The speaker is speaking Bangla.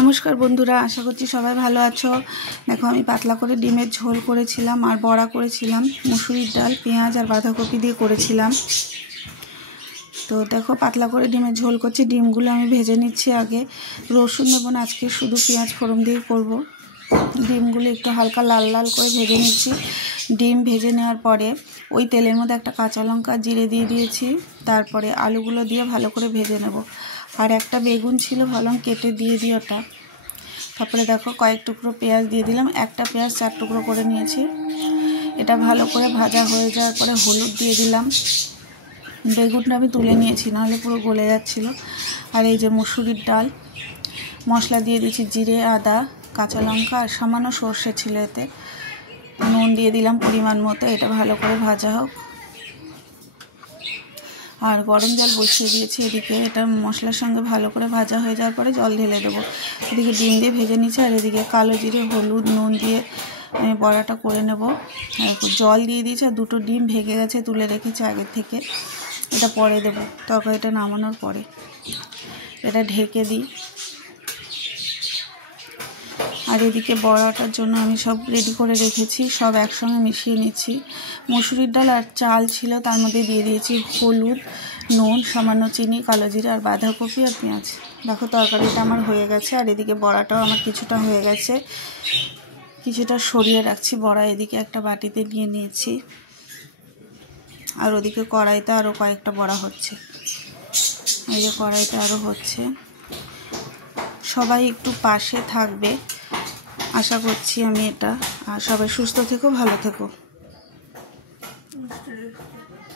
নমস্কার বন্ধুরা, আশা করছি সবাই ভালো আছো। দেখো আমি পাতলা করে ডিমের ঝোল করেছিলাম আর বড়া করেছিলাম, মুসুরির ডাল, পেঁয়াজ আর বাঁধাকপি দিয়ে করেছিলাম। তো দেখো পাতলা করে ডিমের ঝোল করছি। ডিমগুলো আমি ভেজে নিচ্ছি আগে। রসুন দেবো না, আজকে শুধু পেঁয়াজ ফোড়ন দিয়েই করবো। ডিমগুলো একটু হালকা লাল লাল করে ভেজে নিচ্ছি। ডিম ভেজে নেওয়ার পরে ওই তেলের মধ্যে একটা কাঁচা লঙ্কা জিরে দিয়ে দিয়েছি। তারপরে আলুগুলো দিয়ে ভালো করে ভেজে নেব। আর একটা বেগুন ছিল, ভালো কেটে দিয়ে দিই ওটা। তারপরে দেখো কয়েক টুকরো পেঁয়াজ দিয়ে দিলাম, একটা পেঁয়াজ 4 টুকরো করে নিয়েছি। এটা ভালো করে ভাজা হয়ে যাওয়ার পরে হলুদ দিয়ে দিলাম। বেগুনটা আমি তুলে নিয়েছি, নাহলে পুরো গলে যাচ্ছিল। আর এই যে মুসুরির ডাল, মশলা দিয়ে দিয়েছি, জিরে, আদা, কাঁচা লঙ্কা আর সামান্য সর্ষে ছিল এতে। নুন দিয়ে দিলাম পরিমাণ মতো। এটা ভালো করে ভাজা হোক। আর গরম জল বসিয়ে দিয়েছি এদিকে। এটা মশলার সঙ্গে ভালো করে ভাজা হয়ে যাওয়ার পরে জল ঢেলে দেবো। এদিকে ডিম দিয়ে ভেজে নিচ্ছি, আর এদিকে কালো জিরে, হলুদ, নুন দিয়ে আমি বড়াটা করে নেব। জল দিয়ে দিয়েছি, আর 2টো ডিম ভেঙে গেছে, তুলে রেখেছি আগের থেকে। এটা পরে দেবো, তরকারিটা নামানোর পরে। এটা ঢেকে দিই। আর এদিকে বড়াটার জন্য আমি সব রেডি করে রেখেছি, সব একসঙ্গে মিশিয়ে নিচ্ছি। মুসুরির ডাল আর চাল ছিল, তার মধ্যে দিয়ে দিয়েছি হলুদ, নুন, সামান্য চিনি, কালো জিরা আর বাঁধাকপি আর পেঁয়াজ। দেখো তরকারিটা আমার হয়ে গেছে। আর এদিকে বড়াটাও আমার কিছুটা হয়ে গেছে, কিছুটা সরিয়ে রাখছি বড়া। এদিকে একটা বাটিতে নিয়ে নিয়েছি। আর ওদিকে কড়াইতে আরও কয়েকটা বড়া হচ্ছে। এই যে কড়াইতে আরও হচ্ছে। সবাই একটু পাশে থাকবে আশা করছি আমি এটা। আর সবাই সুস্থ থেকো, ভালো থেকো।